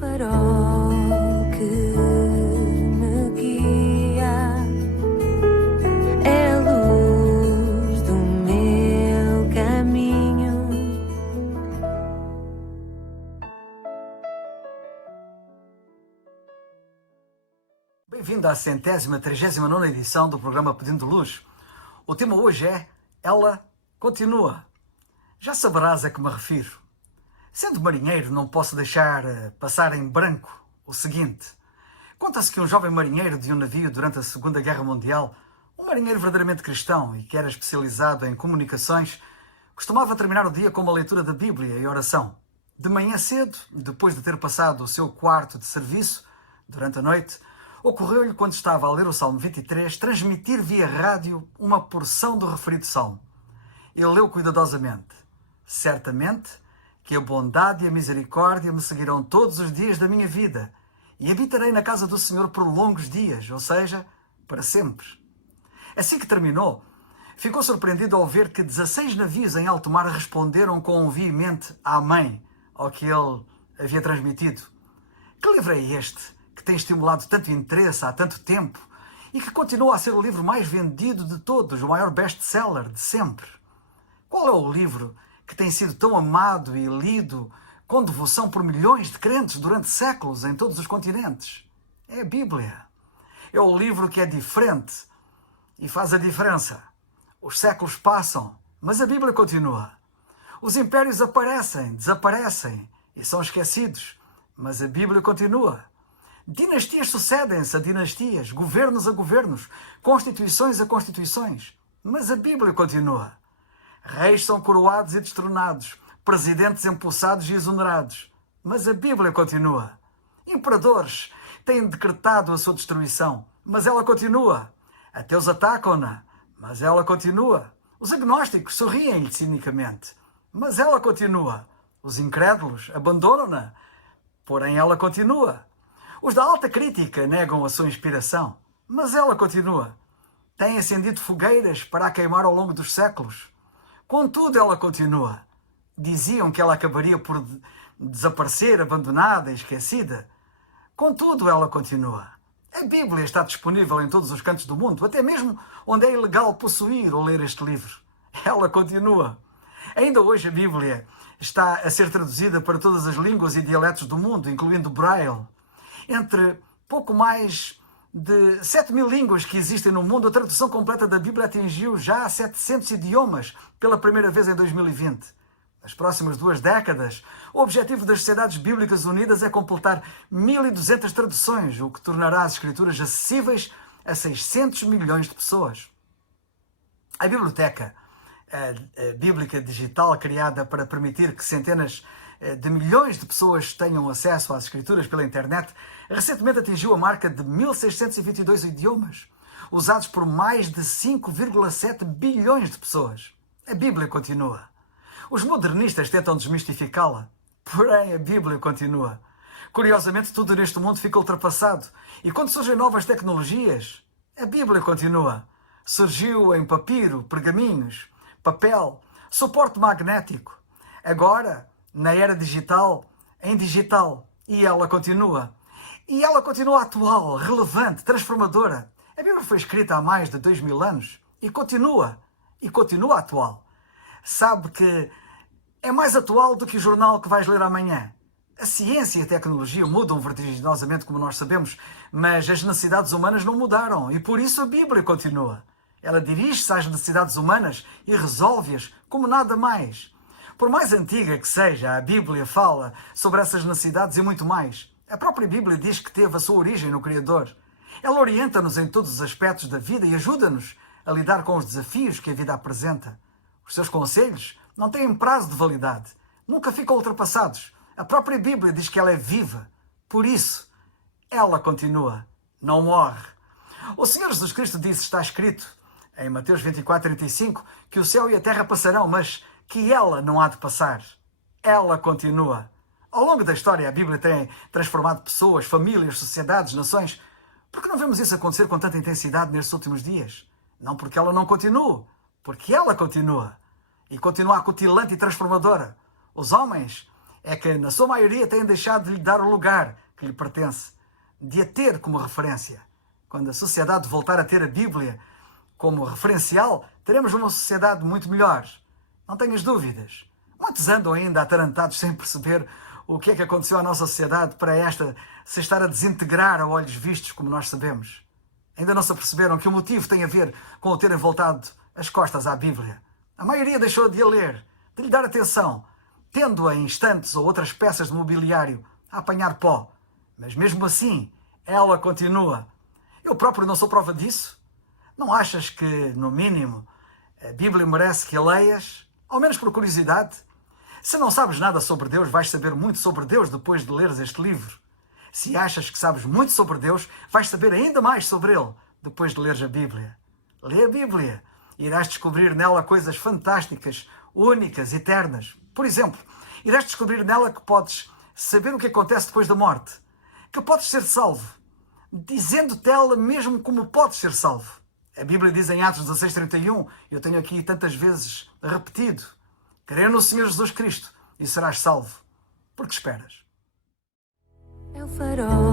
farol que me guia, é a luz do meu caminho. Bem-vindo à 139ª edição do programa Pedindo Luz. O tema hoje é Ela Continua. Já saberás a que me refiro. Sendo marinheiro, não posso deixar passar em branco o seguinte. Conta-se que um jovem marinheiro de um navio durante a Segunda Guerra Mundial, um marinheiro verdadeiramente cristão e que era especializado em comunicações, costumava terminar o dia com uma leitura da Bíblia e oração. De manhã cedo, depois de ter passado o seu quarto de serviço, durante a noite, ocorreu-lhe, quando estava a ler o Salmo 23, transmitir via rádio uma porção do referido Salmo. Ele leu cuidadosamente. Certamente que a bondade e a misericórdia me seguirão todos os dias da minha vida e habitarei na casa do Senhor por longos dias, ou seja, para sempre. Assim que terminou, ficou surpreendido ao ver que 16 navios em alto mar responderam com um veemente amém ao que ele havia transmitido. Que livro é este que tem estimulado tanto interesse há tanto tempo e que continua a ser o livro mais vendido de todos, o maior best-seller de sempre? Qual é o livro que tem sido tão amado e lido com devoção por milhões de crentes durante séculos em todos os continentes? É a Bíblia. É o livro que é diferente e faz a diferença. Os séculos passam, mas a Bíblia continua. Os impérios aparecem, desaparecem e são esquecidos, mas a Bíblia continua. Dinastias sucedem-se a dinastias, governos a governos, constituições a constituições, mas a Bíblia continua. Reis são coroados e destronados, presidentes empossados e exonerados, mas a Bíblia continua. Imperadores têm decretado a sua destruição, mas ela continua. Ateus atacam-na, mas ela continua. Os agnósticos sorriem-lhe cinicamente, mas ela continua. Os incrédulos abandonam-na, porém ela continua. Os da alta crítica negam a sua inspiração, mas ela continua. Tem acendido fogueiras para a queimar ao longo dos séculos. Contudo, ela continua. Diziam que ela acabaria por desaparecer, abandonada e esquecida. Contudo, ela continua. A Bíblia está disponível em todos os cantos do mundo, até mesmo onde é ilegal possuir ou ler este livro. Ela continua. Ainda hoje a Bíblia está a ser traduzida para todas as línguas e dialetos do mundo, incluindo o Braille. Entre pouco mais de 7.000 línguas que existem no mundo, a tradução completa da Bíblia atingiu já 700 idiomas pela primeira vez em 2020. Nas próximas 2 décadas, o objetivo das Sociedades Bíblicas Unidas é completar 1.200 traduções, o que tornará as Escrituras acessíveis a 600 milhões de pessoas. A Biblioteca Bíblica Digital, criada para permitir que centenas de milhões de pessoas tenham acesso às Escrituras pela internet, recentemente atingiu a marca de 1.622 idiomas, usados por mais de 5,7 bilhões de pessoas. A Bíblia continua. Os modernistas tentam desmistificá-la, porém a Bíblia continua. Curiosamente, tudo neste mundo fica ultrapassado, e quando surgem novas tecnologias, a Bíblia continua. Surgiu em papiro, pergaminhos, papel, suporte magnético. Agora, na era digital, em digital, e ela continua. E ela continua atual, relevante, transformadora. A Bíblia foi escrita há mais de 2.000 anos e continua atual. Sabe que é mais atual do que o jornal que vais ler amanhã. A ciência e a tecnologia mudam vertiginosamente, como nós sabemos, mas as necessidades humanas não mudaram e por isso a Bíblia continua. Ela dirige-se às necessidades humanas e resolve-as como nada mais. Por mais antiga que seja, a Bíblia fala sobre essas necessidades e muito mais. A própria Bíblia diz que teve a sua origem no Criador. Ela orienta-nos em todos os aspectos da vida e ajuda-nos a lidar com os desafios que a vida apresenta. Os seus conselhos não têm prazo de validade, nunca ficam ultrapassados. A própria Bíblia diz que ela é viva. Por isso, ela continua, não morre. O Senhor Jesus Cristo disse, está escrito, em Mateus 24:35, que o céu e a terra passarão, mas que ela não há de passar. Ela continua. Ao longo da história, a Bíblia tem transformado pessoas, famílias, sociedades, nações. Por que não vemos isso acontecer com tanta intensidade nestes últimos dias? Não porque ela não continue, porque ela continua. E continua acutilante e transformadora. Os homens é que, na sua maioria, têm deixado de lhe dar o lugar que lhe pertence, de a ter como referência. Quando a sociedade voltar a ter a Bíblia como referencial, teremos uma sociedade muito melhor. Não tenhas dúvidas. Muitos andam ainda atarantados sem perceber o que é que aconteceu à nossa sociedade para esta se estar a desintegrar a olhos vistos, como nós sabemos. Ainda não se aperceberam que o motivo tem a ver com o terem voltado as costas à Bíblia. A maioria deixou de a ler, de lhe dar atenção, tendo-a em estantes ou outras peças de mobiliário a apanhar pó. Mas mesmo assim, ela continua. Eu próprio não sou prova disso. Não achas que, no mínimo, a Bíblia merece que a leias, ao menos por curiosidade? Se não sabes nada sobre Deus, vais saber muito sobre Deus depois de leres este livro. Se achas que sabes muito sobre Deus, vais saber ainda mais sobre Ele depois de leres a Bíblia. Lê a Bíblia e irás descobrir nela coisas fantásticas, únicas, eternas. Por exemplo, irás descobrir nela que podes saber o que acontece depois da morte, que podes ser salvo, dizendo-te ela mesmo como podes ser salvo. A Bíblia diz em Atos 16:31, eu tenho aqui tantas vezes repetido, crê no Senhor Jesus Cristo e serás salvo. Por que esperas? É o farol